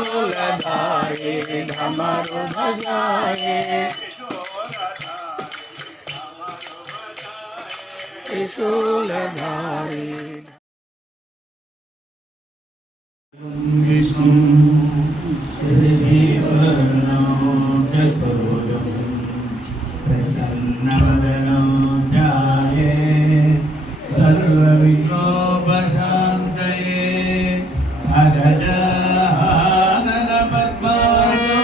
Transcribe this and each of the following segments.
त्रिशूलधारी डमरू बजाए त्रिशूलधारी प्रसन्नवदनं ध्याये सर्वविघ्नोपशान्तये अगजानन पद्मायो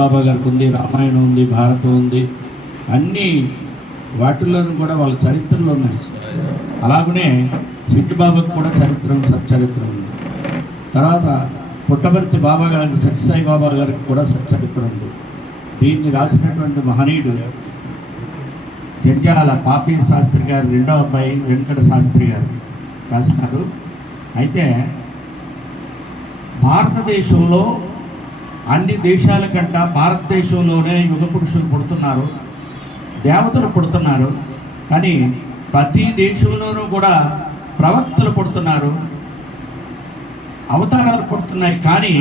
బాబా గారికి ఉంది, రామాయణం ఉంది, భారతం ఉంది, అన్ని వాటిల్లోనూ కూడా వాళ్ళ చరిత్రలో ఉన్నాయి. అలాగనే సిట్టి బాబాకు కూడా సచ్చరిత్ర ఉంది. తర్వాత పుట్టపర్తి బాబా గారికి, సత్యసాయి బాబా గారికి కూడా సచ్చరిత్ర ఉంది. దీన్ని రాసినటువంటి మహనీయుడు జంజాల పాపి శాస్త్రి గారు, రెండో అబ్బాయి వెంకట శాస్త్రి గారు రాసినారు. అయితే భారతదేశంలో అన్ని దేశాల కంటే భారతదేశంలోనే యుగ పురుషులు పుడుతున్నారు, దేవతలు పుడుతున్నారు. కానీ ప్రతి దేశంలోనూ కూడా ప్రవక్తలు పుడుతున్నారు, అవతారాలు పుడుతున్నాయి. కానీ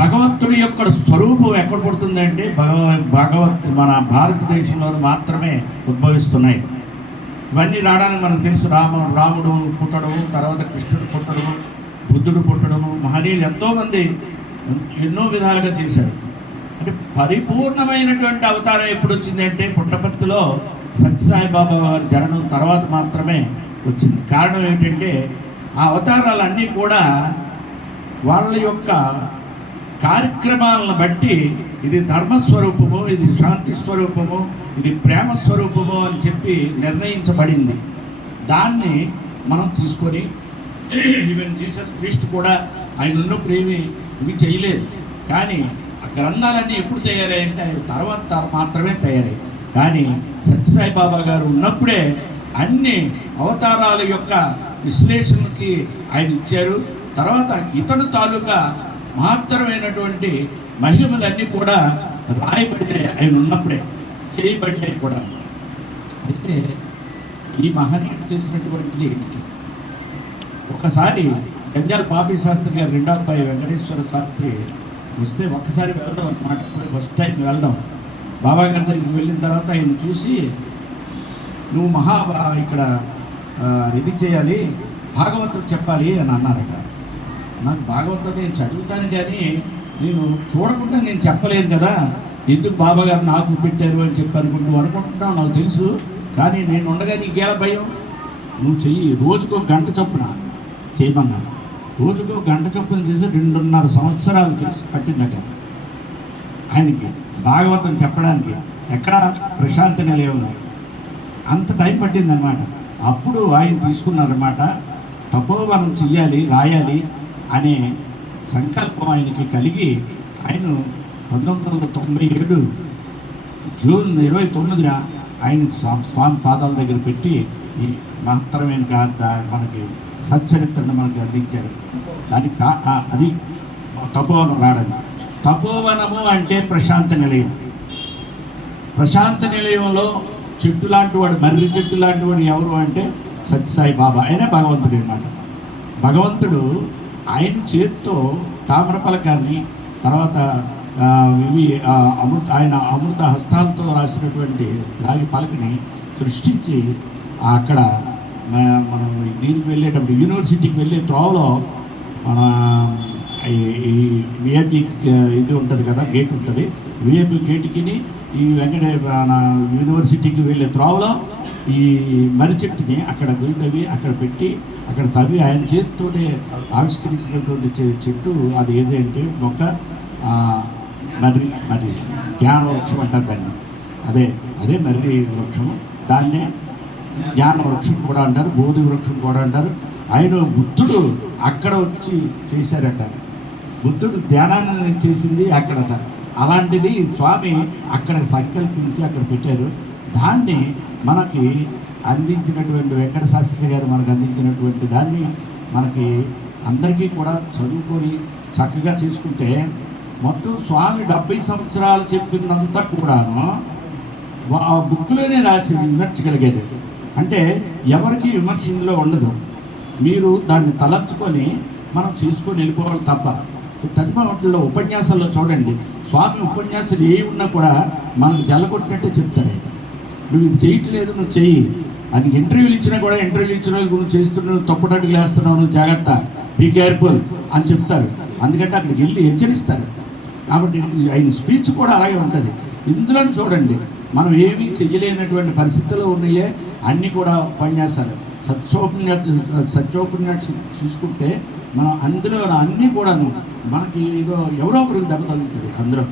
భగవంతుడి యొక్క స్వరూపం ఎక్కడ పుడుతుందంటే మన భారతదేశంలో మాత్రమే ఉద్భవిస్తున్నాయి. ఇవన్నీ రావడానికి మనకు తెలుసు. రాముడు పుట్టడము, తర్వాత కృష్ణుడు పుట్టడము, బుద్ధుడు పుట్టడము, మహనీయులు ఎంతోమంది ఎన్నో విధాలుగా చేశారు. అంటే పరిపూర్ణమైనటువంటి అవతారం ఎప్పుడు వచ్చిందంటే పుట్టపర్తిలో సత్యసాయిబాబా వారి జననం తర్వాత మాత్రమే వచ్చింది. కారణం ఏంటంటే ఆ అవతారాలన్నీ కూడా వాళ్ళ యొక్క కార్యక్రమాలను బట్టి ఇది ధర్మస్వరూపము, ఇది శాంతి స్వరూపము, ఇది ప్రేమ స్వరూపము అని చెప్పి నిర్ణయించబడింది. దాన్ని మనం తీసుకొని ఈవెన్ జీసస్ క్రీస్తు కూడా ఆయన ఉన్నప్పుడు ఏమి ఇవి చేయలేదు. కానీ ఆ గ్రంథాలన్నీ ఎప్పుడు తయారయ్యంటే ఆయన తర్వాత మాత్రమే తయారయ్యాయి. కానీ సత్యసాయిబాబా గారు ఉన్నప్పుడే అన్ని అవతారాల యొక్క విశ్లేషణకి ఆయన ఇచ్చారు. తర్వాత ఇతడు తాలూకా మహత్తరమైనటువంటి మహిమలన్నీ కూడా రాయబడినాయి ఆయన ఉన్నప్పుడే, చేయబడినాయి కూడా. అయితే ఈ మహనీయుడు చేసినటువంటిది ఒకసారి జంజాల పాపి శాస్త్రి గారు, రెండో అబ్బాయి వెంకటేశ్వర శాస్త్రి వస్తే ఒక్కసారి వెళ్ళడం అన్నమాట. ఫస్ట్ టైం వెళ్ళడం. బాబా గారి దగ్గరికి వెళ్ళిన తర్వాత ఆయన చూసి, నువ్వు ఇక్కడ ఇది చేయాలి, భాగవతుడు చెప్పాలి అని అన్నారట. నాకు భాగవతం నేను చదువుతాను కానీ నేను చూడకుండా నేను చెప్పలేను కదా, ఎందుకు బాబా గారు నాకు పెట్టారు అని చెప్పి అనుకుంటున్నావు నాకు తెలుసు. కానీ నేను ఉండగా నీకేలా భయం, నువ్వు చెయ్యి, రోజుకో గంట చొప్పున చేయమన్నాను. రోజుకో గంట చొప్పున చేసి 2.5 సంవత్సరాలు చేసి పట్టిందట ఆయనకి భాగవతం చెప్పడానికి. ఎక్కడ ప్రశాంతి నిలయంలో అంత టైం పట్టిందనమాట. అప్పుడు ఆయన తీసుకున్నారన్నమాట, తపోవనం చెయ్యాలి, రాయాలి అనే సంకల్పం ఆయనకి కలిగి ఆయన 1997 జూన్ 29న ఆయన స్వామి పాదాల దగ్గర పెట్టి ఈ మహత్తరమైన మనకి సచ్చరిత్రను మనకి అందించారు. దానికి అది తపోవనం రావడం. తపోవనము అంటే ప్రశాంత నిలయం. ప్రశాంత నిలయంలో చెట్టు లాంటి వాడు, మర్రి చెట్టు లాంటి వాడు ఎవరు అంటే సత్యసాయి బాబా. ఆయనే భగవంతుడు అన్నమాట. భగవంతుడు ఆయన చేతితో తామ్రపలకాన్ని, తర్వాత ఆయన అమృత హస్తాలతో రాసినటువంటి రాగి పలకని సృష్టించి అక్కడ మనం దీనికి వెళ్ళేటప్పుడు యూనివర్సిటీకి వెళ్ళే త్రోవలో మన ఈ విఐపి ఇది ఉంటుంది కదా, గేట్ ఉంటుంది. విఐపి గేట్కి ఈ మన యూనివర్సిటీకి వెళ్ళే త్రోవలో ఈ మర్రి చెట్టుని అక్కడ తవ్వి అక్కడ పెట్టి అక్కడ తవ్వి ఆయన చేతితోటే ఆవిష్కరించినటువంటి చెట్టు అది ఏదంటే మొక్క మర్రి జ్ఞాన వృక్షం అంటారు దాన్ని. అదే మర్రి వృక్షము. దాన్నే జ్ఞాన వృక్షం కూడా అంటారు, బోధి వృక్షం కూడా అంటారు. ఆయన బుద్ధుడు అక్కడ వచ్చి చేశారట. బుద్ధుడు ధ్యానాన్ని చేసింది అక్కడట. అలాంటిది స్వామి అక్కడ సంకల్పించి అక్కడ పెట్టారు. దాన్ని మనకి అందించినటువంటి వెంకట శాస్త్రి గారు మనకు అందించినటువంటి దాన్ని మనకి అందరికీ కూడా చదువుకొని చక్కగా చేసుకుంటే మొత్తం స్వామి 70 సంవత్సరాలు చెప్పిందంతా కూడాను ఆ బుక్లోనే రాసి విమర్శగలిగేది. అంటే ఎవరికి విమర్శ ఇందులో ఉండదు. మీరు దాన్ని తలంచుకొని మనం చేసుకొని వెళ్ళిపోవాలి తప్ప. తదిమట్లో ఉపన్యాసాల్లో చూడండి, స్వామి ఉపన్యాసాలు ఏ ఉన్నా కూడా మనకు జల్లకొట్టినట్టే చెప్తారు. నువ్వు ఇది చేయట్లేదు, నువ్వు చెయ్యి అని. ఇంటర్వ్యూలు ఇచ్చినా కూడా ఇంటర్వ్యూలు ఇచ్చిన నువ్వు చేస్తున్నావు, తప్పుడడుగులు వేస్తున్నావు, నువ్వు జాగ్రత్త, బీ కేర్ఫుల్ అని చెప్తారు. అందుకంటే అక్కడికి వెళ్ళి హెచ్చరిస్తారు. కాబట్టి ఆయన స్పీచ్ కూడా అలాగే ఉంటుంది. ఇందులో చూడండి, మనం ఏమీ చెయ్యలేనటువంటి పరిస్థితుల్లో ఉన్నాయే అన్నీ కూడా ఉపన్యాసాలు. సత్యోపన్యాసం చూసుకుంటే మనం అందులో అన్నీ కూడాను మనకి ఏదో ఎవరో ఒకరికి దెబ్బ తగ్గుతుంది అందులో.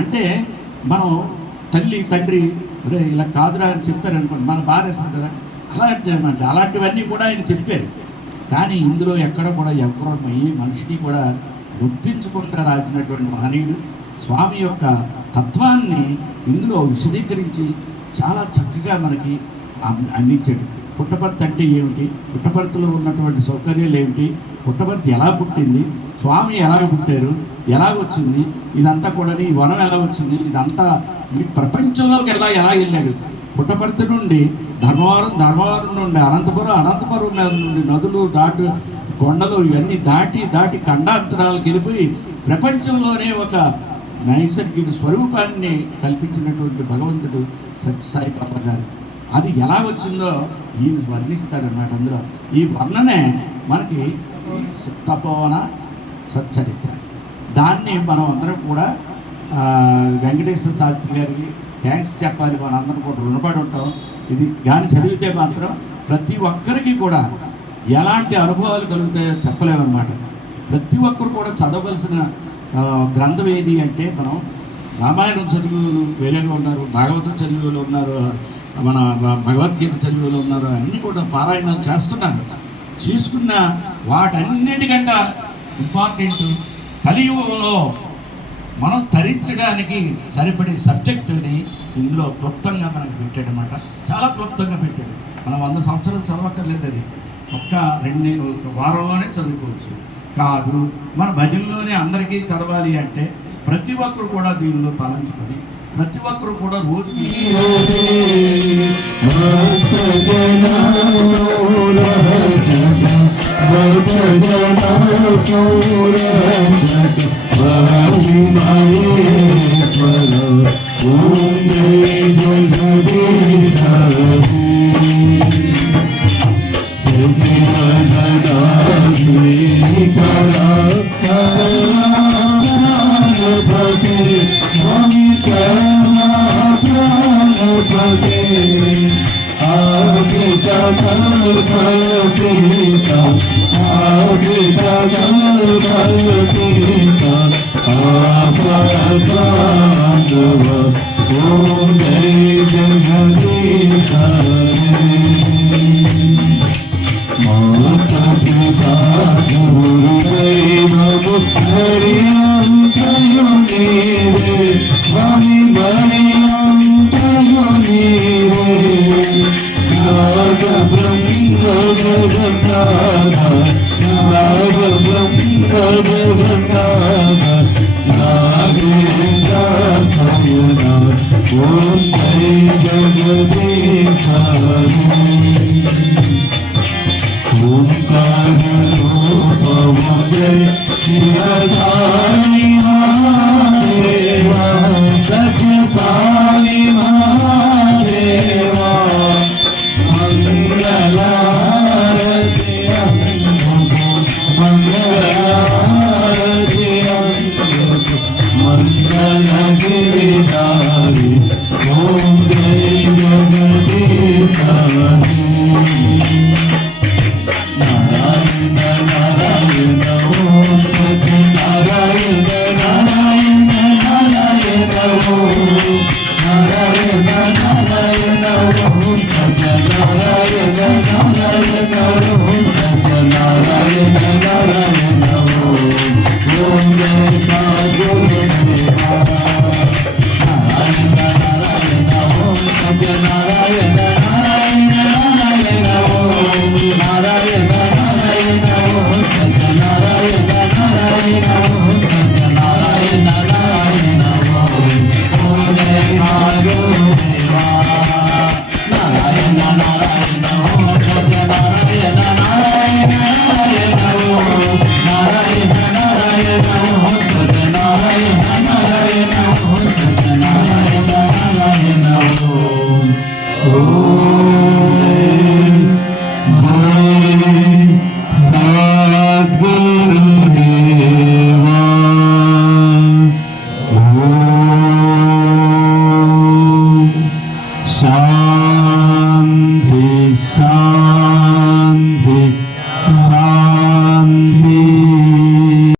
అంటే మనం తల్లి తండ్రి అరే ఇలా కాదురా అని చెప్పారు అనుకోండి, మన బాధేస్తుంది కదా. అలాంటివన్నీ కూడా ఆయన చెప్పారు. కానీ ఇందులో ఎక్కడ కూడా ఎవరో ఏ మనిషిని కూడా నొప్పించుకుంటా రాసినటువంటి మహనీయుడు స్వామి యొక్క తత్వాన్ని ఇందులో విశదీకరించి చాలా చక్కగా మనకి అందించాడు. పుట్టపర్తి అంటే ఏమిటి, పుట్టపర్తిలో ఉన్నటువంటి సౌకర్యాలు ఏమిటి, పుట్టపర్తి ఎలా పుట్టింది, స్వామి ఎలా పుట్టారు, ఎలా వచ్చింది, ఇదంతా కూడా ఈ వనం ఎలా వచ్చింది, ఇదంతా ఈ ప్రపంచంలోకి ఎలా వెళ్ళాడు. పుట్టపర్తి నుండి ధర్మవరం నుండి అనంతపురం మీద నుండి నదులు దాటి కొండలు ఇవన్నీ దాటి ఖండాంతరాలకు వెళ్ళిపోయి ప్రపంచంలోనే ఒక నైసర్గిక స్వరూపాన్ని కల్పించినటువంటి భగవంతుడు సత్యసాయి బాబా గారు. అది ఎలా వచ్చిందో ఈయన వర్ణిస్తాడన్నమాట. అందులో ఈ వర్ణనే మనకి తపోవన సచ్చరిత్ర. దాన్ని మనం అందరం కూడా వెంకటేశ్వర శాస్త్రి గారికి థ్యాంక్స్ చెప్పాలి, మన అందరం కూడా రుణపడి ఉంటాం. ఇది కానీ చదివితే మాత్రం ప్రతి ఒక్కరికి కూడా ఎలాంటి అనుభవాలు కలుగుతాయో చెప్పలేమన్నమాట. ప్రతి ఒక్కరు కూడా చదవలసిన గ్రంథం ఏది అంటే, మనం రామాయణం చదివేలు వేరేగా ఉన్నారు, భాగవతం చదివేలు ఉన్నారు, మన భగవద్గీత చదివేలు ఉన్నారు, అన్నీ కూడా పారాయణాలు చేస్తున్నారు. చేసుకున్న వాటన్నిటికంటే ఇంపార్టెంట్ కలియుగంలో మనం తరించడానికి సరిపడే సబ్జెక్టుని ఇందులో క్లుప్తంగా మనకు పెట్టాడనమాట. చాలా క్లుప్తంగా పెట్టాడు. మనం 100 సంవత్సరాలు చదవక్కర్లేదు, అది ఒక్క వారంలోనే చదువుకోవచ్చు. కాదు మన భజనలోనే అందరికీ చదవాలి అంటే ప్రతి ఒక్కరు కూడా దీనిలో తలంచుకొని ప్రతి ఒక్కరు కూడా రోజుకి మంగళ